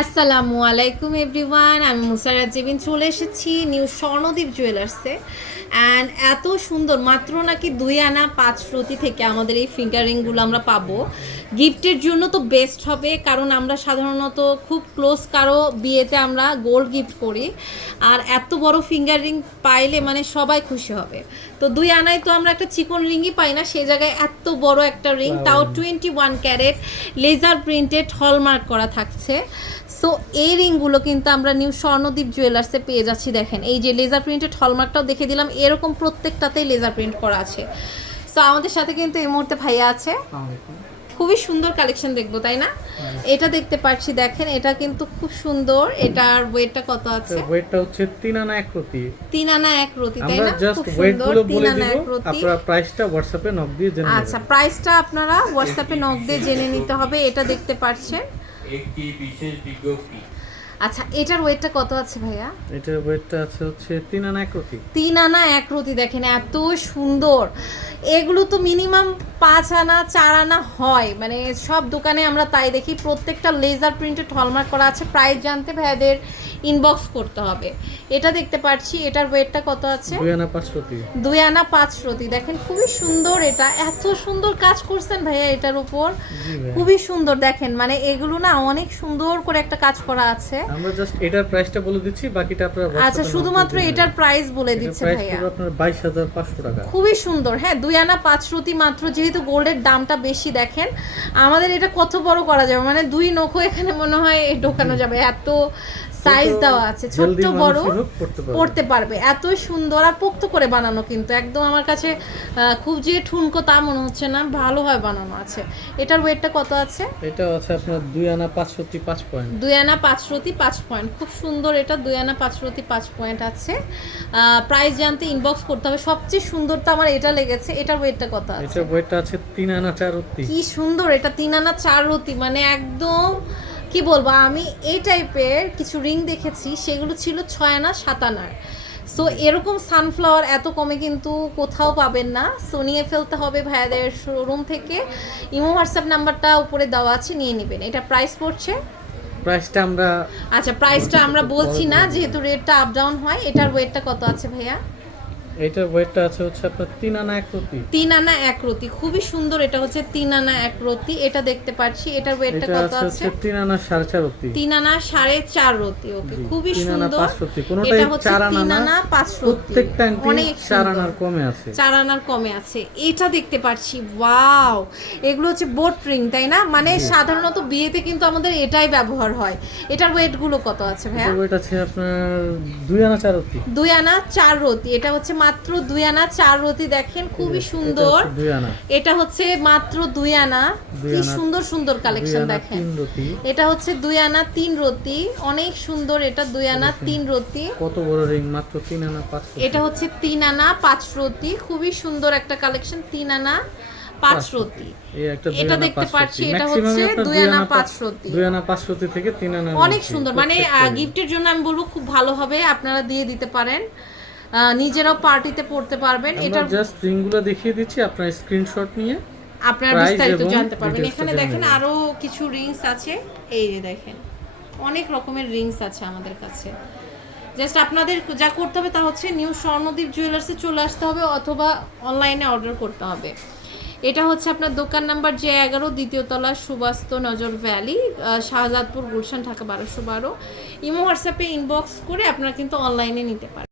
আসসালামু আলাইকুম এভরিওয়ান আমি মুসারাত জেবিন চলে এসেছি নিউ স্বর্ণদ্বীপ জুয়েলার্সে অ্যান্ড এত সুন্দর মাত্র নাকি দুই আনা পাঁচ রতি থেকে আমাদের এই ফিঙ্গারিংগুলো আমরা পাবো। গিফটের জন্য তো বেস্ট হবে কারণ আমরা সাধারণত খুব ক্লোজ কারও বিয়েতে আমরা গোল্ড গিফট করি। আর এত বড় ফিঙ্গার রিং পাইলে মানে সবাই খুশি হবে। তো দুই আনায় তো আমরা একটা চিকন রিংই পাই না সেই জায়গায় এত বড় একটা রিং তাও twenty one carat laser printed hallmark করা থাকছে। সো এই রিংগুলো কিন্তু আমরা নিউ স্বর্ণদ্বীপ জুয়েলার্সে পেয়ে যাচ্ছি দেখেন। এই যে লেজার প্রিন্টেড হলমার্কটাও দেখে দিলাম এরকম প্রত্যেকটাতেই লেজার প্রিন্ট করা আছে। সো আমাদের সাথে কিন্তু এই মুহূর্তে ভাইয়া আছে। খুবই সুন্দর কালেকশন দেখব তাই না? এটা দেখতে পাচ্ছি দেখেন এটা কিন্তু খুব সুন্দর। এটার ওয়েটটা কত আছে? ওয়েটটা হচ্ছে তিন আনা এক রতি। তিন আনা এক রতি তাই আমরা না? জাস্ট খুব ওয়েট সুন্দরগুলো বলে আনা দিব। রতি। আপনারা প্রাইসটা হোয়াটসঅ্যাপে নক দিয়ে জেনে আচ্ছা প্রাইসটা আপনারা হোয়াটসঅ্যাপে নক দিয়ে জেনে নিতে হবে এটা দেখতে পাচ্ছেন। একটি বিশেষ বিজ্ঞপ্তি। আচ্ছা এটার ওয়েটটা কত আছে ভাইয়া? এটার ওয়েটটা আছে হচ্ছে তিন আনা এক রতি তিন আনা এক রতি দেখেন এত সুন্দর। এগুলো তো মিনিমাম পাঁচ আনা চার আনা হয়। মানে সব দোকানে আমরা তাই দেখি। প্রত্যেকটা লেজার প্রিন্টেড হলমার্ক করা আছে। প্রাইস জানতে ভাইয়াদের ইনবক্স করতে হবে। এটা দেখতে পাচ্ছি। এটার ওয়েটটা কত আছে? দুই আনা পাঁচ রতি। দুই আনা পাঁচ রতি। দেখেন খুবই সুন্দর এটা। এত সুন্দর কাজ করছেন ভাইয়া এটার উপর। খুবই সুন্দর। দেখেন মানে এগুলো না অনেক সুন্দর করে একটা কাজ করা আছে। আমরা জাস্ট এটার প্রাইসটা বলে দিচ্ছি বাকিটা আপনারা আচ্ছা শুধুমাত্র এটার। প্রাইস বলে দিচ্ছে প্রাইস ভাইয়া। আপনার বাইশ হাজার পাঁচশো টাকা। খুবই সুন্দর। হ্যাঁ দুই আনা পাঁচ রতি মাত্র। যেহেতু গোল্ডের দামটা বেশি দেখেন, আমাদের এটা কত বড় করা যাবে? মানে দুই নখও এখানে মনে হয় ঢোকানো যাবে। এত সাইজ দেওয়া আছে ছোট্ট বড় পড়তে পারবে। এত সুন্দর আর পোক্ত করে বানানো কিন্তু। একদম আমার কাছে খুব যে ঠুনকো তা মনে হচ্ছে না ভালোভাবে বানানো আছে। এটার ওয়েটটা কত আছে? এটা আছে আপনার দুই আনা পাঁচ রতি পাঁচ পয়েন্ট দুই আনা পাঁচ রতি পাঁচ পয়েন্ট খুব সুন্দর এটা দুই আনা পাঁচ রতি পাঁচ পয়েন্ট আছে। প্রাইস জানতে ইনবক্স করতে হবে। সবচেয়ে সুন্দর তো আমার এটা লেগেছে। এটার ওয়েটটা কত আছে? এটার ওয়েটটা আছে তিন আনা চার কি সুন্দর এটা তিন আনা চার মানে একদম কি বলব আমি এই টাইপের কিছু রিং দেখেছি সেগুলো ছিল ছয় আনা সাত আনার সো এরকম সানফ্লাওয়ার এত কমে কিন্তু কোথাও পাবেন না। সো নিয়ে ফেলতে হবে ভাইয়াদের শোরুম থেকে। ইমো হোয়াটসঅ্যাপ নাম্বারটা উপরে দেওয়া আছে নিয়ে নেবেন। এটা প্রাইস পড়ছে? প্রাইসটা আমরা আচ্ছা প্রাইসটা আমরা বলছি না যেহেতু রেটটা আপ ডাউন হয় এটার ওয়েটটা কত আছে ভাইয়া? এটার ওয়েটটা আছে হচ্ছে আপনার তিন আনা এক রতি তিন আনা এক রতি খুবই সুন্দর এটা হচ্ছে তিন আনা এক রতি এটা দেখতে পাচ্ছি এটার ওয়েটটা কত আছে তিন আনা সাড়ে চার রতি তিন আনা সাড়ে চার রতি ওকে খুবই সুন্দর। পাঁচ রতি, কোনোটাই এটা হচ্ছে চার আনা না, পাঁচ রতি প্রত্যেকটা অনেক চার আনার কমে আছে। চার আনার কমে আছে। এটা দেখতে পাচ্ছি ওয়াও! এগুলো হচ্ছে বোট রিং তাই না? মানে সাধারণত বিয়েতে কিন্তু আমাদের এটাই ব্যবহার হয়। এটার ওয়েটগুলো কত আছে ভাইয়া? ওয়েট আছে আপনার দুই আনা চার রতি দুই আনা চার রতি এটা হচ্ছে মাত্র দুই আনা চার রতি দেখেন খুবই সুন্দর। এটা হচ্ছে মাত্র দুই আনা। কি সুন্দর সুন্দর কালেকশন দেখেন। এটা হচ্ছে দুই আনা তিন রতি। অনেক সুন্দর এটা দুই আনা তিন রতি। কত বড় রিং মাত্র তিন আনা পাঁচ এটা হচ্ছে তিন আনা পাঁচ রতি। খুবই সুন্দর একটা কালেকশন তিন আনা পাঁচ রতি। এটা দেখতে পাচ্ছি, এটা হচ্ছে দুই আনা পাঁচ রতি। দুই আনা পাঁচ রতি থেকে তিন আনা অনেক সুন্দর। মানে গিফটের জন্য আমি বলব খুব ভালো হবে আপনারা দিয়ে দিতে পারেন। নিজেরাও পার্টিতে পড়তে পারবেন। এটা জাস্ট রিং দেখিয়ে দিচ্ছি আপনার স্ক্রিনশট নিয়ে। আপনারা বিস্তারিত জানতে পারবেন। এখানে দেখেন নেবেন। আরও কিছু রিংস আছে। এই যে দেখেন অনেক রকমের রিংস আছে আমাদের কাছে। জাস্ট আপনাদের যা করতে হবে তা হচ্ছে নিউ স্বর্ণদ্বীপ জুয়েলার্সে চলে আসতে হবে অথবা অনলাইনে অর্ডার করতে হবে। এটা হচ্ছে আপনার দোকান নাম্বার যে এগারো দ্বিতীয় তলা সুবাস্ত নজর ভ্যালি শাহজাদপুর গুলশান ঢাকা বারোশো বারো। ইমো হোয়াটসঅ্যাপে ইনবক্স করে আপনারা কিন্তু অনলাইনে নিতে পারেন